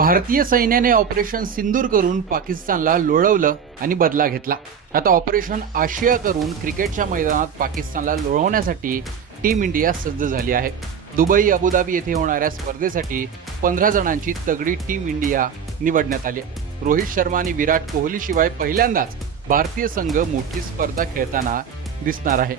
भारतीय सैन्याने ऑपरेशन सिंदूर करून पाकिस्तानला लोळवलं आणि बदला घेतला. आता ऑपरेशन आशिया करून क्रिकेटच्या मैदानात पाकिस्तानला लोळवण्यासाठी टीम इंडिया सज्ज झाली आहे. दुबई अबुधाबी येथे होणाऱ्या स्पर्धेसाठी पंधरा जणांची तगडी टीम इंडिया निवडण्यात आली रोहित शर्मा आणि विराट कोहली शिवाय पहिल्यांदाच भारतीय संघ मोठी स्पर्धा खेळताना दिसणार आहे.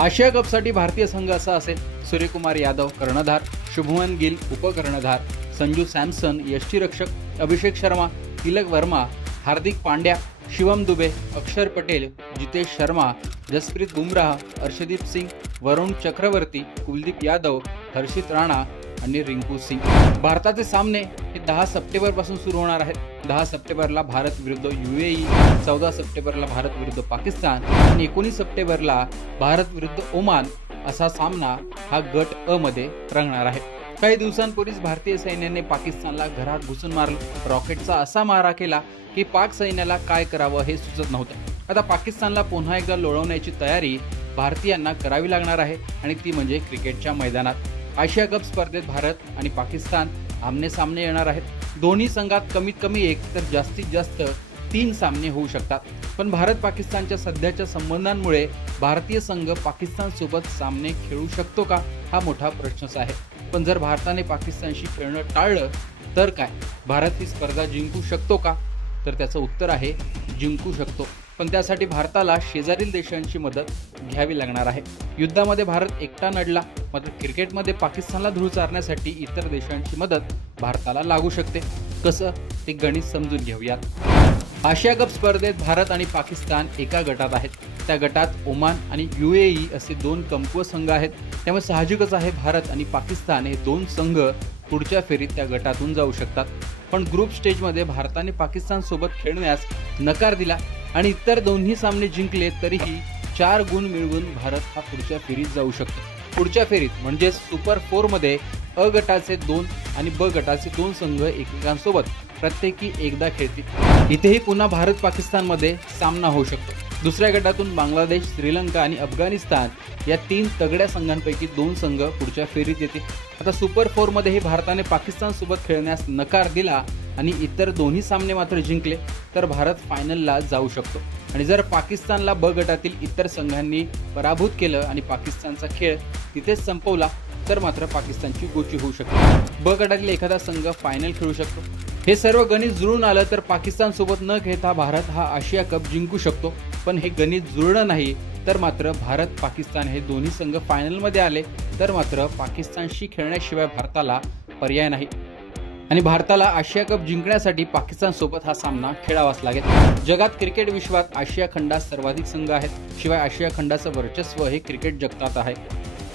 आशिया कपसाठी भारतीय संघ असा असेल. सूर्यकुमार यादव कर्णधार. शुभमन गिल उपकर्णधार. संजू सॅमसन यष्टीरक्षक अभिषेक शर्मा तिलक वर्मा हार्दिक पांड्या शिवम दुबे अक्षर पटेल जितेश शर्मा जसप्रीत बुमराह अर्षदीप सिंग वरुण चक्रवर्ती कुलदीप यादव हर्षित राणा आणि रिंकू सिंग. भारताचे सामने हे दहा सप्टेंबरपासून सुरू होणार आहेत. दहा सप्टेंबरला भारत विरुद्ध युएई चौदा सप्टेंबरला भारत विरुद्ध पाकिस्तान आणि एकोणीस सप्टेंबरला भारत विरुद्ध ओमान असा सामना हा गट अ मध्ये रंगणार आहे. काही दिवसांपूर्वीच भारतीय सैन्याने पाकिस्तानला घरात घुसून मारलं. रॉकेटचा असा मारा केला की पाक सैन्याला काय करावं हे सुचत नव्हतं. आता पाकिस्तानला पुन्हा एकदा लोळवण्याची तयारी भारतीयांना करावी लागणार आहे आणि ती म्हणजे क्रिकेटच्या मैदानात. आशिया कप स्पर्धेत भारत आणि पाकिस्तान आमने सामने येणार आहेत. दोन्ही संघात कमीत कमी एक तर जास्तीत जास्त तीन सामने होऊ शकतात. पण भारत पाकिस्तानच्या सध्याच्या संबंधांमुळे भारतीय संघ पाकिस्तानसोबत सामने खेळू शकतो का? हा मोठा प्रश्नच आहे. पण जर भारताने पाकिस्तानशी खेळणं टाळलं तर काय? भारत ही स्पर्धा जिंकू शकतो का? तर त्याचं उत्तर आहे जिंकू शकतो. पण त्यासाठी भारताला शेजारील देशांची मदत घ्यावी लागणार आहे. युद्धामध्ये भारत एकटा नडला मात्र क्रिकेटमध्ये पाकिस्तानला धूळ चारण्यासाठी इतर देशांची मदत भारताला लागू शकते. कसं? ते गणित समजून घेऊयात. आशिया कप स्पर्धेत भारत आणि पाकिस्तान एका गटात आहेत. त्या गटात ओमान आणि युएई असे दोन कमकुवत संघ आहेत. त्यामुळे साहजिकच आहे भारत आणि पाकिस्तान हे दोन संघ पुढच्या फेरीत त्या गटातून जाऊ शकतात. पण ग्रुप स्टेजमध्ये भारताने पाकिस्तानसोबत खेळण्यास नकार दिला आणि इतर दोन्ही सामने जिंकले तरीही चार गुण मिळवून भारत हा पुढच्या फेरीत जाऊ शकतो. पुढच्या फेरीत म्हणजेच सुपर फोरमध्ये अ गटाचे दोन आणि ब गटाचे दोन संघ एकमेकांसोबत प्रत्येकी एकदा खेळतील. इथेही पुन्हा भारत पाकिस्तानमध्ये सामना होऊ शकतो. दुसऱ्या गटातून बांगलादेश श्रीलंका आणि अफगाणिस्तान या तीन तगड्या संघांपैकी दोन संघ पुढच्या फेरीत येतील. आता सुपर फोरमध्येही भारताने पाकिस्तानसोबत खेळण्यास नकार दिला आणि इतर दोन्ही सामने मात्र जिंकले तर भारत फायनलला जाऊ शकतो. आणि जर पाकिस्तानला ब गटातील इतर संघांनी पराभूत केलं आणि पाकिस्तानचा खेळ तिथेच संपवला तर मात्र पाकिस्तानची गोची होऊ शकते. ब गटातील एखादा संघ फायनल खेळू शकतो. हे सर्व गणित जुळून आलं तर पाकिस्तान सोबत न खेळता भारत हा आशिया कप जिंकू शकतो. पण हे गणित जुळलं नाही तर मात्र भारत पाकिस्तान हे दोन्ही संघ फायनलमध्ये आले तर मात्र पाकिस्तानशी खेळण्याशिवाय भारताला पर्याय नाही. आणि भारताला आशिया कप जिंकण्यासाठी पाकिस्तान सोबत हा सामना खेळावाच लागेल. जगात क्रिकेट विश्वात आशिया खंडात सर्वाधिक संघ आहेत. शिवाय आशिया खंडाचं वर्चस्व हे क्रिकेट जगतात आहे.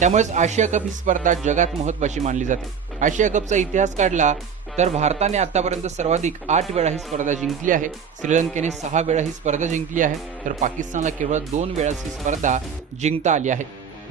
त्यामुळेच आशिया कप ही स्पर्धा जगात महत्वाची मानली जाते. आशिया कपचा इतिहास काढला तर भारताने आतापर्यंत सर्वाधिक आठ वेळा ही स्पर्धा जिंकली आहे. श्रीलंकेने सहा वेळा ही स्पर्धा जिंकली आहे. तर पाकिस्तानला केवळ दोन वेळा ही स्पर्धा जिंकता आली आहे.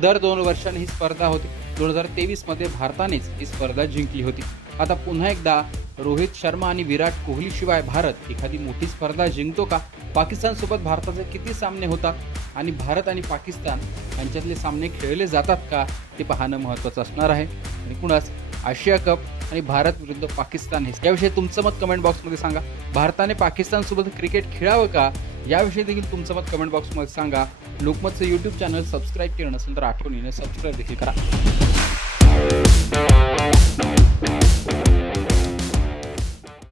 दर दोन वर्षांनी ही स्पर्धा होती. दोन हजार तेवीसमध्ये भारतानेच ही स्पर्धा जिंकली होती. आता पुन्हा एकदा रोहित शर्मा आणि विराट कोहलीशिवाय भारत एखादी मोठी स्पर्धा जिंकतो का? पाकिस्तानसोबत भारताचे किती सामने होतात? आणि भारत आणि पाकिस्तान यांच्यातले सामने खेळले जातात का? ते पाहणं महत्त्वाचं असणार आहे. एकूणच आशिया कप आणि भारत विरुद्ध पाकिस्तान हे याविषयी तुमचं मत कमेंट बॉक्समध्ये सांगा. भारताने पाकिस्तानसोबत क्रिकेट खेळावं का? याविषयी देखील तुमचं मत कमेंट बॉक्समध्ये सांगा. लोकमतचं यूट्यूब चॅनल सबस्क्राईब केलं नसेल तर आठवणीने सबस्क्राईब देखील करा.